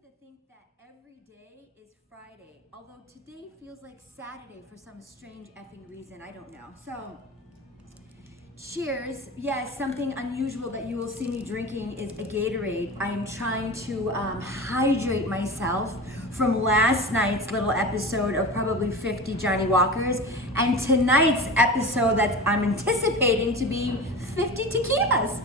to think that every day is Friday, although today feels like Saturday for some strange effing reason, I don't know. So, cheers. Yes, something unusual that you will see me drinking is a Gatorade. I am trying to hydrate myself from last night's little episode of probably 50 Johnny Walkers, and tonight's episode that I'm anticipating to be 50 tequilas.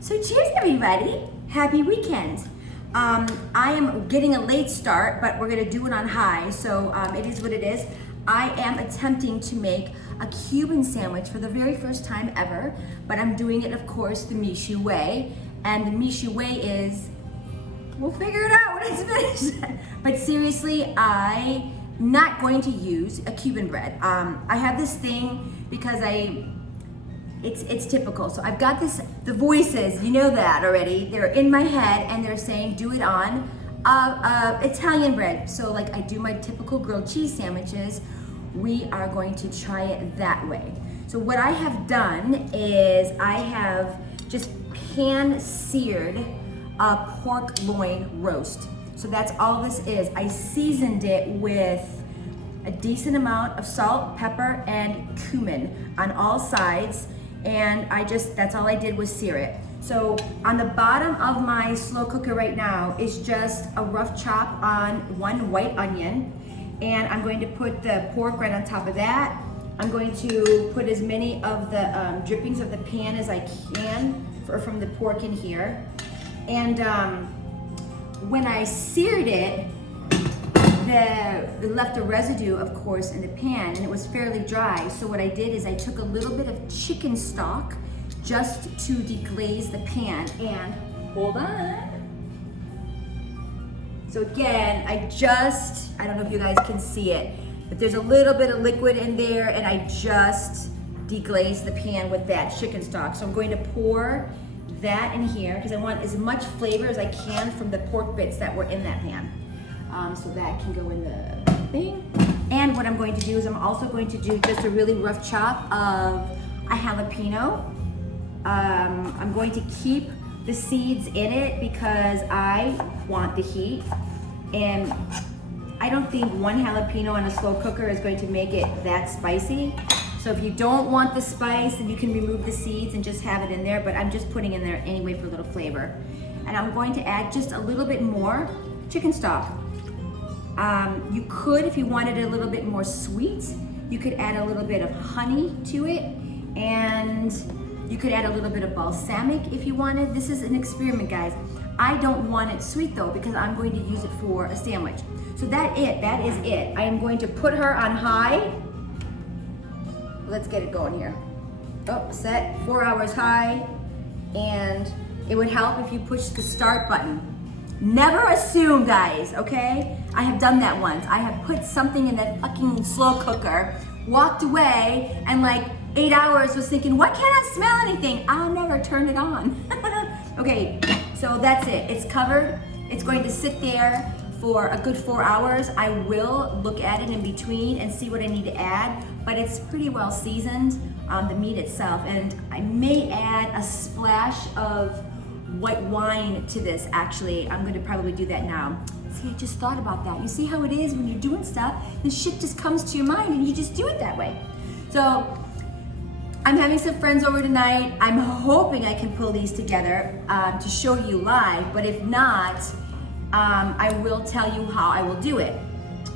So cheers, everybody. Happy weekend. I am getting a late start, but we're gonna do it on high, so it is what it is. I am attempting to make a Cuban sandwich for the very first time ever, but I'm doing it, of course, the Michu way. And the Michu way is, we'll figure it out when it's finished. But seriously, I'm not going to use a Cuban bread. I have this thing because it's typical. So I've got the voices, you know that already. They're in my head and they're saying, do it on Italian bread. So like I do my typical grilled cheese sandwiches, we are going to try it that way. So what I have done is I have just pan seared a pork loin roast. So that's all this is. I seasoned it with a decent amount of salt, pepper, and cumin on all sides. And that's all I did was sear it. So on the bottom of my slow cooker right now is just a rough chop on one white onion. And I'm going to put the pork right on top of that. I'm going to put as many of the drippings of the pan as I can from the pork in here. And when I seared it, it left a residue, of course, in the pan, and it was fairly dry. So what I did is I took a little bit of chicken stock just to deglaze the pan. And hold on. So again, I don't know if you guys can see it, but there's a little bit of liquid in there, and I just deglazed the pan with that chicken stock. So I'm going to pour that in here because I want as much flavor as I can from the pork bits that were in that pan. So that can go in the thing. And what I'm going to do is I'm also going to do just a really rough chop of a jalapeno. I'm going to keep the seeds in it because I want the heat. And I don't think one jalapeno on a slow cooker is going to make it that spicy. So if you don't want the spice, then you can remove the seeds and just have it in there, but I'm just putting in there anyway for a little flavor. And I'm going to add just a little bit more chicken stock. You could, if you wanted it a little bit more sweet, you could add a little bit of honey to it, and you could add a little bit of balsamic if you wanted. This is an experiment, guys. I don't want it sweet though, because I'm going to use it for a sandwich. So that is it. I am going to put her on high. Let's get it going here. Oh, set 4 hours high, and it would help if you push the start button. Never assume, guys, okay? I have done that once. I have put something in that fucking slow cooker, walked away, and like 8 hours was thinking, why can't I smell anything? I'll never turn it on. Okay, so that's it. It's covered. It's going to sit there for a good 4 hours. I will look at it in between and see what I need to add, but it's pretty well seasoned, the meat itself. And I may add a splash of white wine to this. Actually, I'm going to probably do that now. See, I just thought about that. You see how it is when you're doing stuff, the shit just comes to your mind and you just do it that way. So I'm having some friends over tonight. I'm hoping I can pull these together to show you live, but if not, I will tell you how I will do it.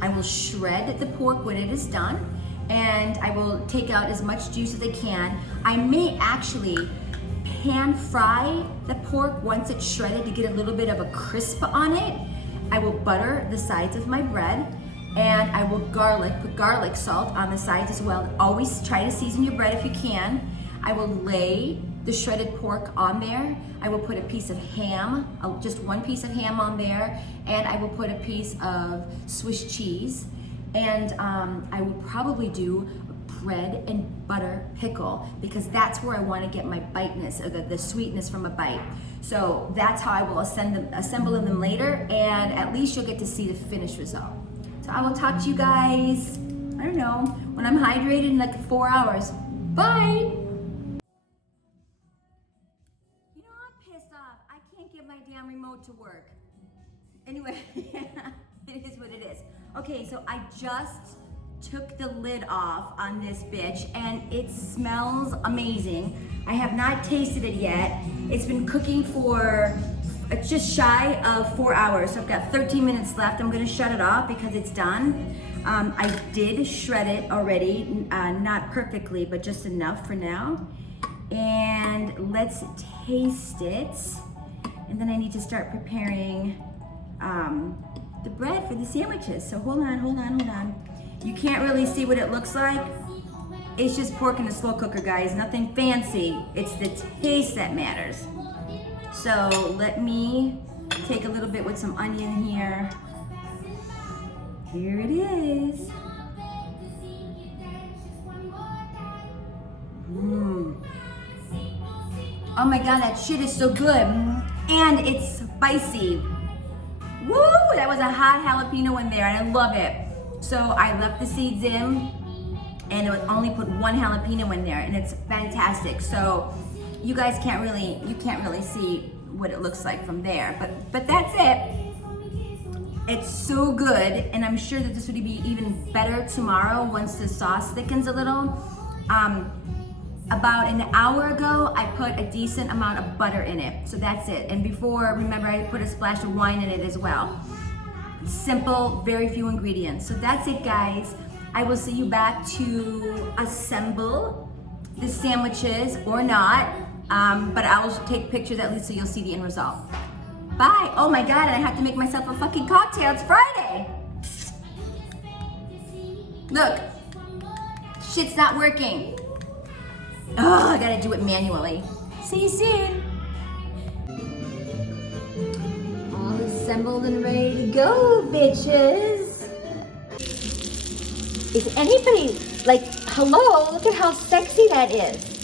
I will shred the pork when it is done, and I will take out as much juice as I can. I may actually pan fry the pork once it's shredded to get a little bit of a crisp on it. I will butter the sides of my bread, and I will put garlic salt on the sides as well. Always try to season your bread if you can. I will lay the shredded pork on there. I will put a piece of ham, just one piece of ham on there, and I will put a piece of Swiss cheese. And I will probably do bread and butter pickle, because that's where I want to get my biteness, or the sweetness from a bite. So that's how I will assemble them later, and at least you'll get to see the finished result. So I will talk to you guys, I don't know, when I'm hydrated in like 4 hours. Bye! You know, I'm pissed off. I can't get my damn remote to work. Anyway, it is what it is. Okay, so I just took the lid off on this bitch and it smells amazing. I have not tasted it yet. It's been cooking for just shy of 4 hours. So I've got 13 minutes left. I'm gonna shut it off because it's done. I did shred it already, not perfectly, but just enough for now. And let's taste it. And then I need to start preparing the bread for the sandwiches. So hold on. You can't really see what it looks like. It's just pork in a slow cooker, guys. Nothing fancy. It's the taste that matters. So let me take a little bit with some onion here. Here it is. Oh my God, that shit is so good. And it's spicy. Woo, that was a hot jalapeno in there and I love it. So I left the seeds in and I only put 1 jalapeno in there and it's fantastic. So you guys can't really see what it looks like from there, but that's it. It's so good, and I'm sure that this would be even better tomorrow once the sauce thickens a little. About an hour ago, I put a decent amount of butter in it, so that's it. And before, remember, I put a splash of wine in it as well. Simple, very few ingredients. So that's it, guys. I will see you back to assemble the sandwiches or not, but I'll take pictures at least so you'll see the end result. Bye. Oh my God, and I have to make myself a fucking cocktail. It's Friday. Look, shit's not working. Oh, I gotta do it manually. See you soon. All assembled and ready to go, bitches. Is anybody, like, hello, look at how sexy that is.